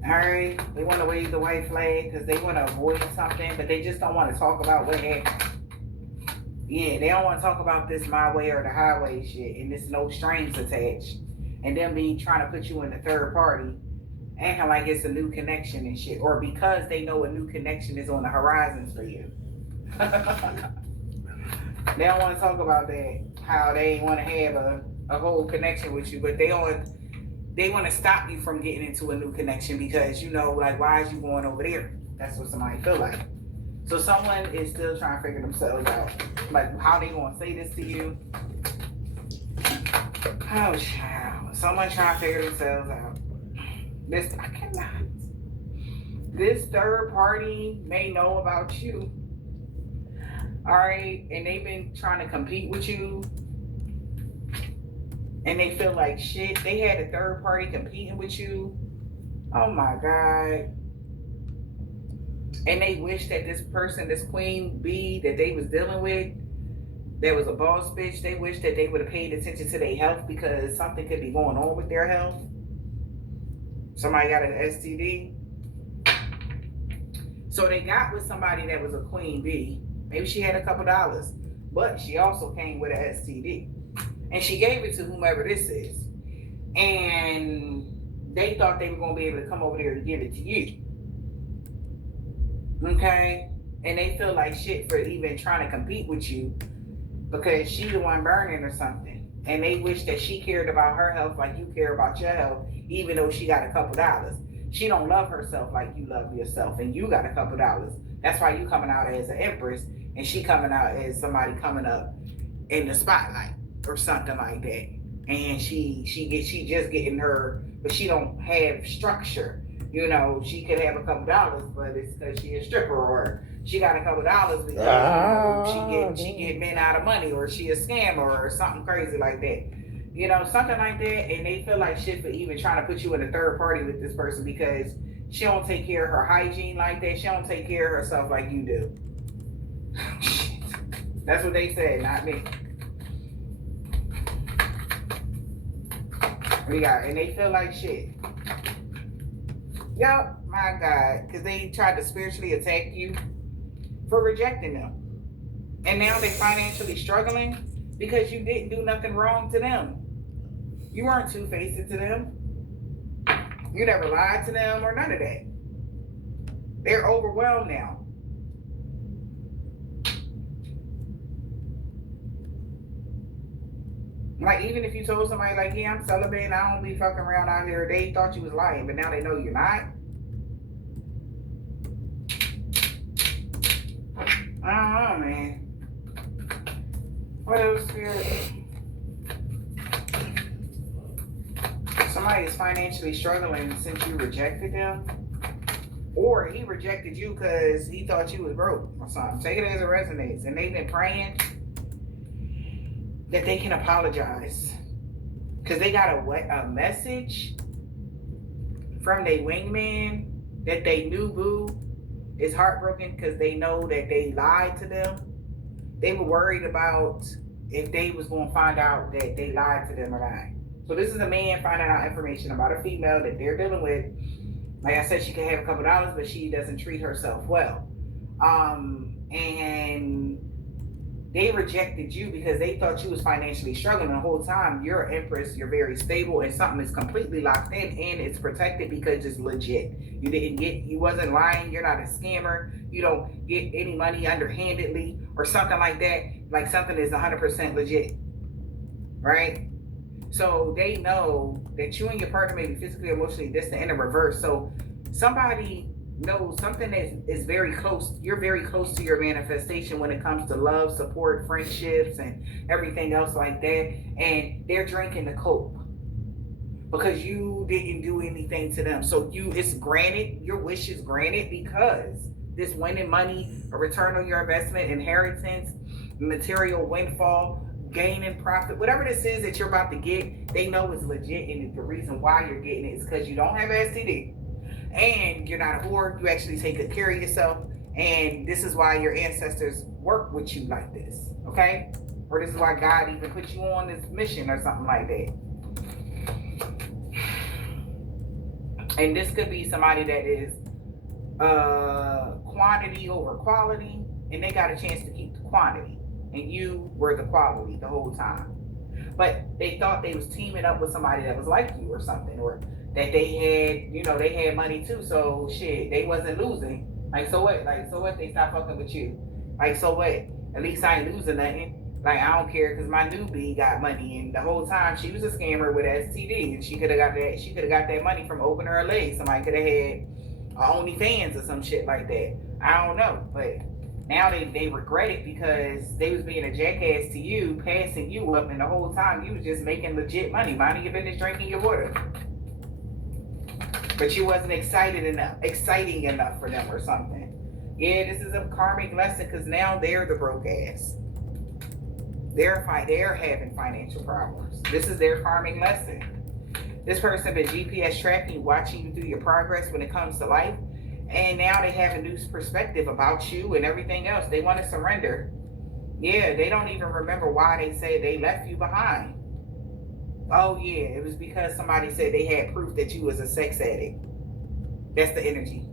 All right. They want to wave the white flag because they want to avoid something, but they just don't want to talk about what happened. Yeah, they don't want to talk about this my way or the highway shit and this no strings attached. And them be trying to put you in the third party, acting like it's a new connection and shit. Or because they know a new connection is on the horizons for you. They don't want to talk about that, how they want to have a whole connection with you, but they want to stop you from getting into a new connection because, like, why is you going over there? That's what somebody feel like. So someone is still trying to figure themselves out. Like, how they gonna say this to you? Oh, child. Someone trying to figure themselves out. I cannot. This third party may know about you. All right? And they've been trying to compete with you. And they feel like shit. They had a third party competing with you. Oh, my God. And they wish that this person, this queen bee that they was dealing with, that was a boss bitch, they wish that they would have paid attention to their health because something could be going on with their health. Somebody got an STD. So they got with somebody that was a queen bee. Maybe she had a couple dollars, but she also came with an STD. And she gave it to whomever this is. And they thought they were going to be able to come over there and give it to you. Okay? and they feel like shit for even trying to compete with you because she the one burning or something. And they wish that she cared about her health like you care about your health, even though she got a couple dollars. She don't love herself like you love yourself, and you got a couple dollars. That's why you coming out as an empress, and she coming out as somebody coming up in the spotlight or something like that. And she just getting her, but she don't have structure. You know, she could have a couple dollars, but it's because she a stripper, or she got a couple dollars because she get men out of money, or she a scammer or something crazy like that. You know, something like that, and they feel like shit for even trying to put you in a third party with this person because she don't take care of her hygiene like that. She don't take care of herself like you do. That's what they said, not me. We got, and they feel like shit. Yup, my God, because they tried to spiritually attack you for rejecting them. And now they're financially struggling because you didn't do nothing wrong to them. You weren't two-faced to them. You never lied to them or none of that. They're overwhelmed now. Like, even if you told somebody, like, yeah, I'm celibate and I don't be fucking around out here, they thought you was lying, but now they know you're not. I don't know, man. What else here? Somebody is financially struggling since you rejected them. Or he rejected you because he thought you was broke or something. Take it as it resonates. And they've been praying that they can apologize. Because they got a message from their wingman that they knew boo is heartbroken because they know that they lied to them. They were worried about if they was going to find out that they lied to them or not. So this is a man finding out information about a female that they're dealing with. Like I said, she can have a couple dollars, but she doesn't treat herself well. And they rejected you because they thought you was financially struggling the whole time. You're an empress, you're very stable, and something is completely locked in and it's protected because it's legit. You wasn't lying, you're not a scammer, you don't get any money underhandedly or something like that. Like something is 100% legit, right? So they know that you and your partner may be physically, emotionally distant in the reverse. So somebody knows something that is very close. You're very close to your manifestation when it comes to love, support, friendships, and everything else like that. And they're drinking the coke because you didn't do anything to them. So it's granted, your wish is granted because this winning money, a return on your investment, inheritance, material windfall, gaining profit, whatever this is that you're about to get, they know it's legit, and the reason why you're getting it is because you don't have STD and you're not a whore. You actually take good care of yourself, and this is why your ancestors work with you like this, okay? Or this is why God even put you on this mission or something like that. And this could be somebody that is quantity over quality, and they got a chance to keep the quantity. And you were the quality the whole time. But they thought they was teaming up with somebody that was like you or something, or that they had, they had money too. So shit, they wasn't losing. Like, so what? They stopped fucking with you. Like, so what? At least I ain't losing nothing. Like, I don't care because my newbie got money, and the whole time she was a scammer with STD, and she could have got that. She could have got that money from opening her legs. Somebody could have had OnlyFans or some shit like that. I don't know, but now they regret it because they was being a jackass to you, passing you up, and the whole time you was just making legit money, minding your business, drinking your water. But you wasn't exciting enough for them or something. Yeah, this is a karmic lesson because now they're the broke ass. They're having financial problems. This is their karmic lesson. This person been GPS tracking you, watching you through your progress when it comes to life. And now they have a new perspective about you and everything else. They want to surrender. Yeah, they don't even remember why they say they left you behind. Oh yeah, it was because somebody said they had proof that you was a sex addict. That's the energy.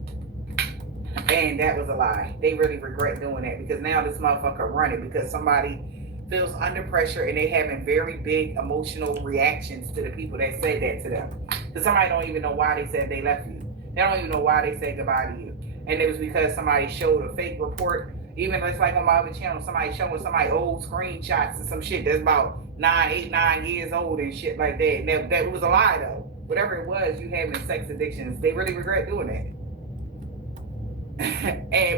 And that was a lie. They really regret doing that because now this motherfucker running because somebody feels under pressure and they having very big emotional reactions to the people that said that to them. Because somebody don't even know why they said they left you. They don't even know why they said goodbye to you. and it was because somebody showed a fake report. Even it's like on my other channel, somebody showing somebody old screenshots and some shit that's about 9 years old and shit like that. And that was a lie though. Whatever it was, you having sex addictions, they really regret doing that.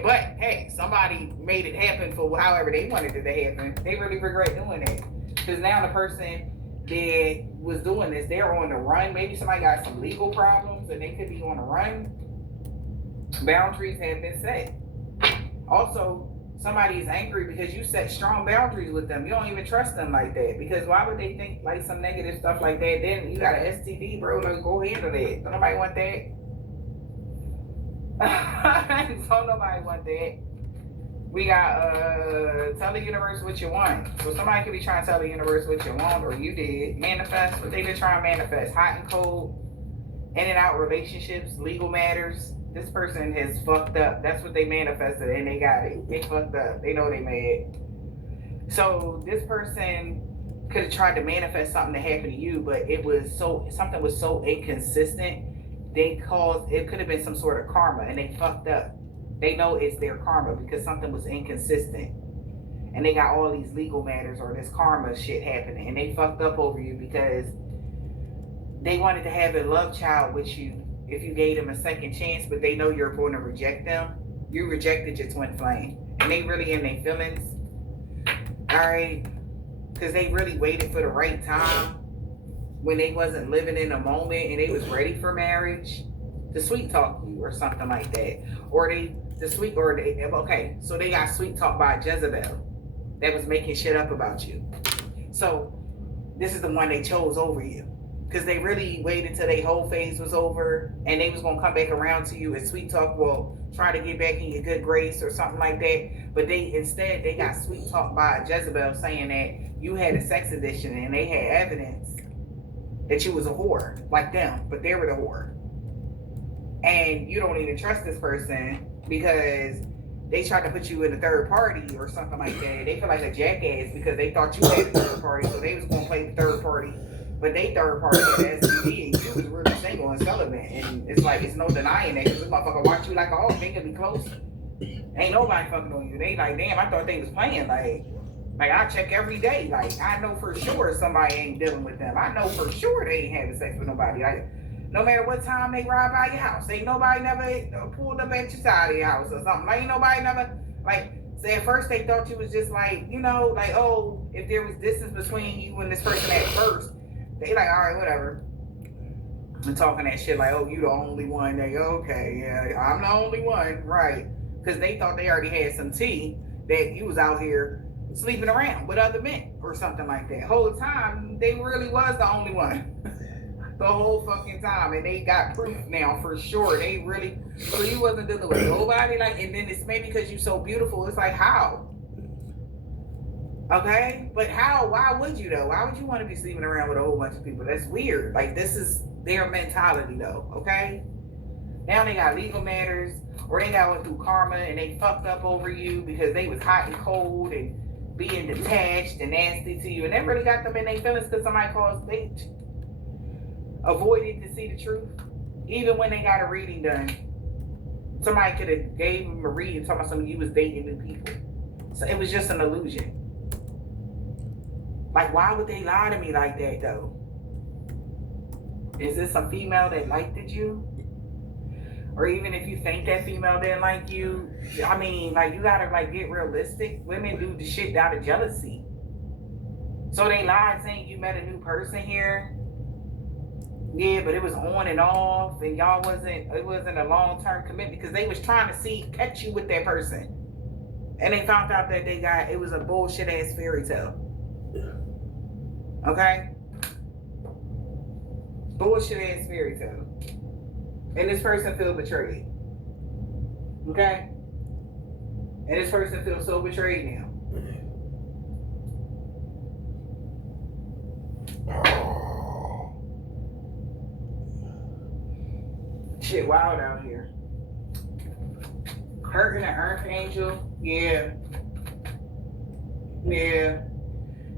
But hey, somebody made it happen for however they wanted it to happen. They really regret doing that because now the person that was doing this, they're on the run. Maybe somebody got some legal problems and they could be on the run. Boundaries have been set. Also, somebody is angry because you set strong boundaries with them. You don't even trust them like that because why would they think like some negative stuff like that? Then you got an STD, bro. Like, go handle that. Don't nobody want that. Don't nobody want that. We got tell the universe what you want. So somebody could be trying to tell the universe what you want, or you did. Manifest what they've been trying to manifest. Hot and cold, in and out relationships, legal matters. This person has fucked up. That's what they manifested and they got it. They fucked up. They know they mad. So this person could have tried to manifest something to happen to you, but something was so inconsistent. It could have been some sort of karma and they fucked up. They know it's their karma because something was inconsistent. And they got all these legal matters or this karma shit happening and they fucked up over you because they wanted to have a love child with you if you gave them a second chance, but they know you're going to reject them. You rejected your twin flame and they really in their feelings. All right. Because they really waited for the right time when they wasn't living in the moment and they was ready for marriage to sweet talk you or something like that. So they got sweet talk by Jezebel that was making shit up about you. So this is the one they chose over you because they really waited till their whole phase was over and they was going to come back around to you and sweet talk, well, try to get back in your good grace or something like that. But they got sweet talk by Jezebel saying that you had a sex addiction and they had evidence that you was a whore like them, but they were the whore. And you don't even trust this person because they tried to put you in a third party or something like that. They feel like a jackass because they thought you had a third party, so they was going to play the third party. But they third party had STD and you was really single and celibate. And it's like, it's no denying that because this motherfucker watch you like a hawk, they could be close. Ain't nobody fucking on you. They like, damn, I thought they was playing. Like I check every day. Like, I know for sure somebody ain't dealing with them. I know for sure they ain't having sex with nobody. Like, no matter what time they ride by your house, ain't nobody never pulled up at your side of your house or something. Like, ain't nobody never, like, so at first they thought you was just like, you know, like, oh, if there was distance between you and this person at first, they like, all right, whatever. And talking that shit like, oh, you the only one. They okay, yeah, I'm the only one, right? Because they thought they already had some tea that you was out here sleeping around with other men or something like that. Whole time, they really was the only one. The whole fucking time. And they got proof now for sure. They really, so you wasn't dealing with nobody. Like, and then it's maybe because you so beautiful. It's like, how? Okay? But how? Why would you though? Why would you want to be sleeping around with a whole bunch of people? That's weird. Like, this is their mentality though. Okay? Now they got legal matters, or they got went through karma and they fucked up over you because they was hot and cold and being detached and nasty to you. And that really got them in their feelings because somebody they avoided to see the truth. Even when they got a reading done, somebody could have gave them a reading talking about something you was dating new people. So it was just an illusion. Like, why would they lie to me like that though? Is this a female that liked you? Or even if you think that female didn't like you, I mean, like, you gotta like get realistic. Women do the shit out of jealousy. So they lied saying you met a new person here. Yeah, but it was on and off, and it wasn't a long-term commitment because they was trying to catch you with that person. And they found out that it was a bullshit ass fairy tale. Okay? Bullshit ass fairy tale. And this person feels betrayed. Okay? And this person feels so betrayed now. Shit wild out here. Hurting an earth angel. Yeah.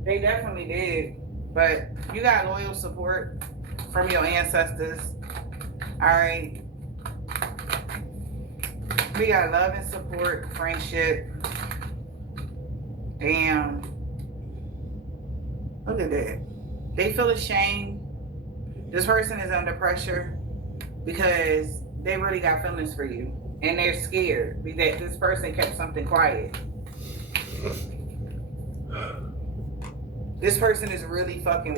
They definitely did. But you got loyal support from your ancestors. Alright. We got love and support, friendship. Damn. Look at that. They feel ashamed. This person is under pressure because they really got feelings for you. And they're scared that this person kept something quiet. This person is really fucking